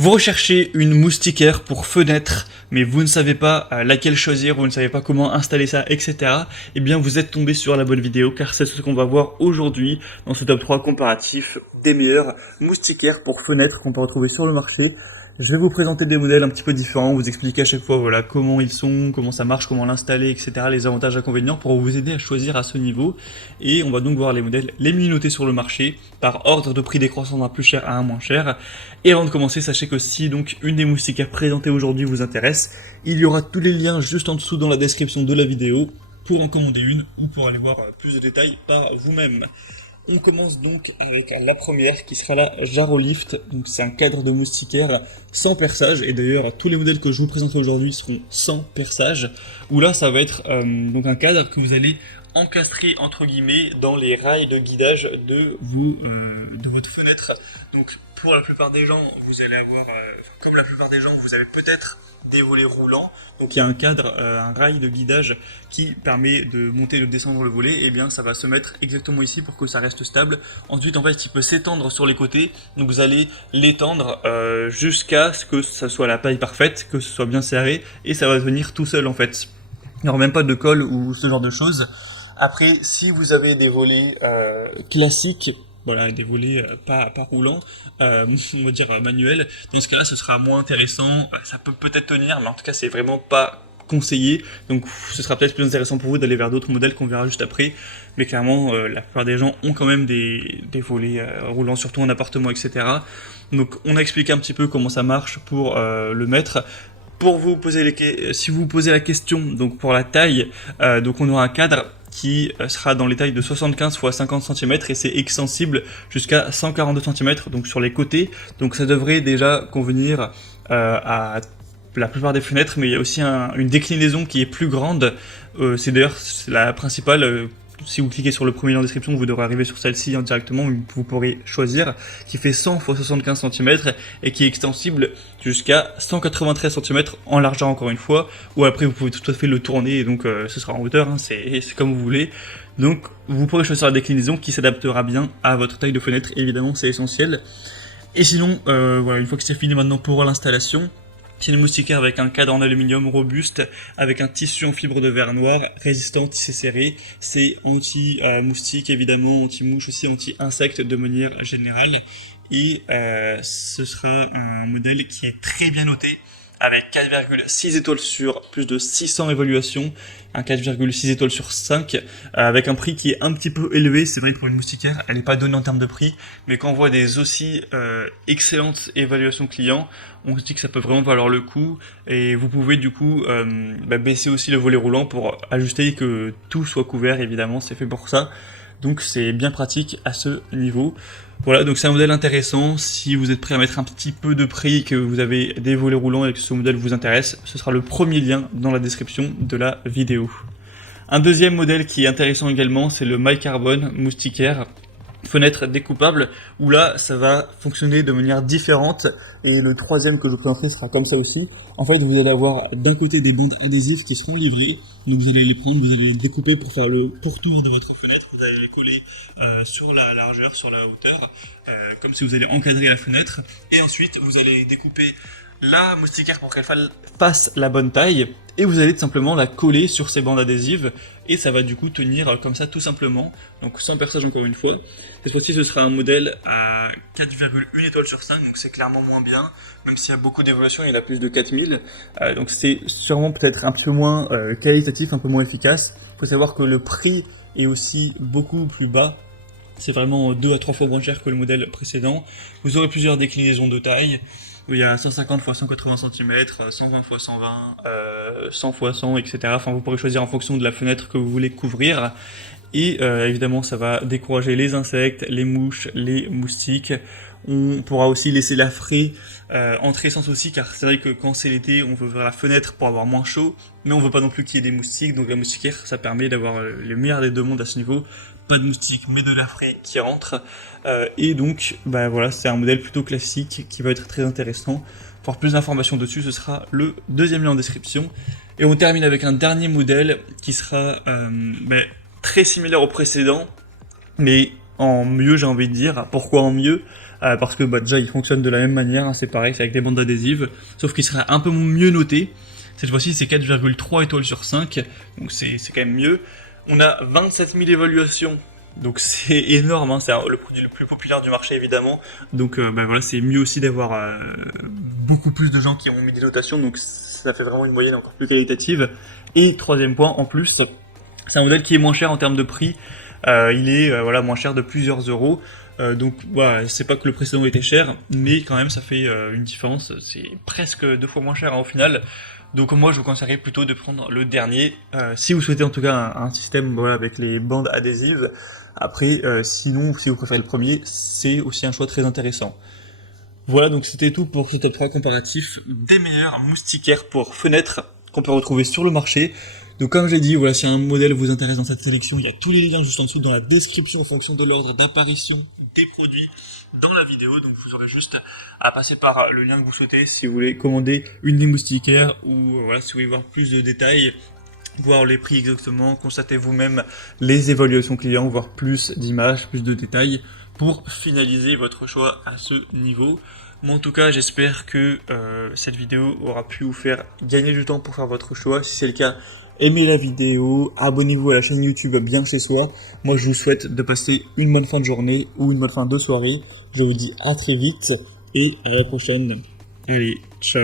Vous recherchez une moustiquaire pour fenêtre, mais vous ne savez pas laquelle choisir, vous ne savez pas comment installer ça, etc. Eh bien, vous êtes tombé sur la bonne vidéo, car c'est ce qu'on va voir aujourd'hui dans ce top 3 comparatif des meilleures moustiquaires pour fenêtre qu'on peut retrouver sur le marché. Je vais vous présenter des modèles un petit peu différents, vous expliquer à chaque fois voilà comment ils sont, comment ça marche, comment l'installer, etc. Les avantages, inconvénients pour vous aider à choisir à ce niveau. Et on va donc voir les modèles les mieux notés sur le marché par ordre de prix décroissant d'un plus cher à un moins cher. Et avant de commencer, sachez que si donc une des moustiquaires présentées aujourd'hui vous intéresse, il y aura tous les liens juste en dessous dans la description de la vidéo pour en commander une ou pour aller voir plus de détails par vous-même. On commence donc avec la première qui sera la Jarolift. Donc c'est un cadre de moustiquaire sans perçage, et d'ailleurs tous les modèles que je vous présenterai aujourd'hui seront sans perçage, où là ça va être donc un cadre que vous allez encastrer entre guillemets dans les rails de guidage de votre fenêtre. Donc pour la plupart des gens, vous allez avoir, comme la plupart des gens, vous avez peut-être des volets roulants. Donc il y a un cadre, un rail de guidage qui permet de monter et de descendre le volet, et bien ça va se mettre exactement ici pour que ça reste stable. Ensuite en fait il peut s'étendre sur les côtés, donc vous allez l'étendre jusqu'à ce que ça soit la taille parfaite, que ce soit bien serré, et ça va venir tout seul en fait. Il n'y aura même pas de colle ou ce genre de choses. Après, si vous avez des volets classiques, voilà, des volets pas roulants, on va dire manuels, dans ce cas-là, ce sera moins intéressant. Ça peut peut-être tenir, mais en tout cas, c'est vraiment pas conseillé. Donc, ce sera peut-être plus intéressant pour vous d'aller vers d'autres modèles qu'on verra juste après. Mais clairement, la plupart des gens ont quand même des volets roulants, surtout en appartement, etc. Donc, on a expliqué un petit peu comment ça marche pour le mettre. Pour vous poser si vous vous posez la question, donc pour la taille, donc on aura un cadre qui sera dans les tailles de 75 x 50 cm, et c'est extensible jusqu'à 142 cm donc sur les côtés. Donc ça devrait déjà convenir à la plupart des fenêtres, mais il y a aussi une déclinaison qui est plus grande. C'est d'ailleurs la principale. Si vous cliquez sur le premier lien en description, vous devrez arriver sur celle-ci directement, vous pourrez choisir, qui fait 100 x 75 cm et qui est extensible jusqu'à 193 cm en largeur encore une fois, ou après vous pouvez tout à fait le tourner, et donc ce sera en hauteur, hein, c'est comme vous voulez. Donc vous pourrez choisir la déclinaison qui s'adaptera bien à votre taille de fenêtre, évidemment c'est essentiel. Et sinon, voilà, une fois que c'est fini maintenant pour l'installation, c'est une moustiquaire avec un cadre en aluminium robuste, avec un tissu en fibre de verre noir, résistant, tissé serré. C'est anti-moustique évidemment, anti-mouche aussi, anti-insecte de manière générale. Et ce sera un modèle qui est très bien noté, avec 4,6 étoiles sur plus de 600 évaluations, un 4,6 étoiles sur 5, avec un prix qui est un petit peu élevé. C'est vrai que pour une moustiquaire, elle n'est pas donnée en termes de prix, mais quand on voit des aussi excellentes évaluations clients, on se dit que ça peut vraiment valoir le coup, et vous pouvez du coup baisser aussi le volet roulant pour ajuster que tout soit couvert, évidemment, c'est fait pour ça. Donc c'est bien pratique à ce niveau. Voilà, donc c'est un modèle intéressant. Si vous êtes prêt à mettre un petit peu de prix, que vous avez des volets roulants et que ce modèle vous intéresse, ce sera le premier lien dans la description de la vidéo. Un deuxième modèle qui est intéressant également, c'est le MyCarbon moustiquaire fenêtre découpable, où là ça va fonctionner de manière différente, et le troisième que je vous présenterai sera comme ça aussi. En fait, vous allez avoir d'un côté des bandes adhésives qui seront livrées, donc vous allez les prendre, vous allez les découper pour faire le pourtour de votre fenêtre, vous allez les coller sur la largeur, sur la hauteur, comme si vous allez encadrer la fenêtre, et ensuite vous allez découper la moustiquaire pour qu'elle fasse la bonne taille, et vous allez tout simplement la coller sur ces bandes adhésives, et ça va du coup tenir comme ça tout simplement, donc sans perçage encore une fois. Cette fois-ci ce sera un modèle à 4,1 étoiles sur 5, donc c'est clairement moins bien, même s'il y a beaucoup d'évolution, il y en a plus de 4000, donc c'est sûrement peut-être un petit peu moins qualitatif, un peu moins efficace. Il faut savoir que le prix est aussi beaucoup plus bas. C'est vraiment 2 à 3 fois moins cher que le modèle précédent. Vous aurez plusieurs déclinaisons de taille, où il y a 150 x 180 cm, 120 x 120, 100 x 100, etc. Enfin, vous pourrez choisir en fonction de la fenêtre que vous voulez couvrir. Et évidemment, ça va décourager les insectes, les mouches, les moustiques. On pourra aussi laisser la fraie entrer sans souci, car c'est vrai que quand c'est l'été, on veut ouvrir la fenêtre pour avoir moins chaud, mais on veut pas non plus qu'il y ait des moustiques. Donc la moustiquaire, ça permet d'avoir le meilleur des deux mondes à ce niveau. Pas de moustiques, mais de la fraie qui rentre. Et donc, voilà, c'est un modèle plutôt classique qui va être très intéressant. Pour plus d'informations dessus, ce sera le deuxième lien en description. Et on termine avec un dernier modèle qui sera très similaire au précédent, mais en mieux, j'ai envie de dire. Pourquoi en mieux? parce que déjà il fonctionne de la même manière, hein, c'est pareil, c'est avec des bandes adhésives, sauf qu'il sera un peu mieux noté. Cette fois-ci c'est 4,3 étoiles sur 5, donc c'est quand même mieux. On a 27 000 évaluations, donc c'est énorme, hein, c'est le produit le plus populaire du marché évidemment, donc voilà, c'est mieux aussi d'avoir beaucoup plus de gens qui ont mis des notations, donc ça fait vraiment une moyenne encore plus qualitative. Et troisième point, en plus, c'est un modèle qui est moins cher en termes de prix, il est voilà, moins cher de plusieurs euros. Donc voilà, c'est pas que le précédent était cher, mais quand même ça fait une différence, c'est presque 2 fois moins cher, hein, au final. Donc moi je vous conseillerais plutôt de prendre le dernier, si vous souhaitez en tout cas un système voilà, avec les bandes adhésives. Après sinon si vous préférez le premier, c'est aussi un choix très intéressant. Voilà, donc c'était tout pour ce top 3 comparatif des meilleurs moustiquaires pour fenêtres qu'on peut retrouver sur le marché. Donc comme j'ai dit, voilà, si un modèle vous intéresse dans cette sélection, il y a tous les liens juste en dessous dans la description en fonction de l'ordre d'apparition des produits dans la vidéo. Donc vous aurez juste à passer par le lien que vous souhaitez si vous voulez commander une des moustiquaires ou voilà, si vous voulez voir plus de détails, voir les prix exactement, constater vous-même les évaluations clients, voir plus d'images, plus de détails pour finaliser votre choix à ce niveau. Moi en tout cas j'espère que cette vidéo aura pu vous faire gagner du temps pour faire votre choix. Si c'est le cas, aimez la vidéo, abonnez-vous à la chaîne YouTube Bien Chez Soi. Moi je vous souhaite de passer une bonne fin de journée ou une bonne fin de soirée. Je vous dis à très vite et à la prochaine. Allez, ciao.